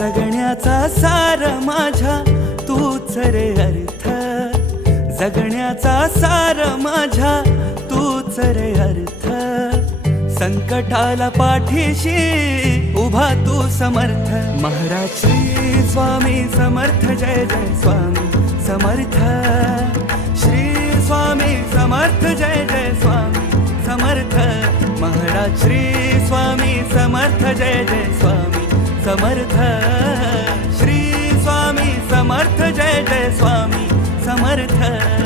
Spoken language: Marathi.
जगण्याचा सार माझ्या तूच रे अर्थ, जगण्याचा सार माझ्या तूच रे अर्थ. संकटाला पाठीशी उभा तू समर्थ. महाराज श्री स्वामी समर्थ, जय जय स्वामी समर्थ. श्री स्वामी समर्थ, जय जय स्वामी समर्थ. महाराज श्री स्वामी समर्थ, जय जय स्वामी समर्थ. श्री स्वामी समर्थ, जय जय स्वामी समर्थ.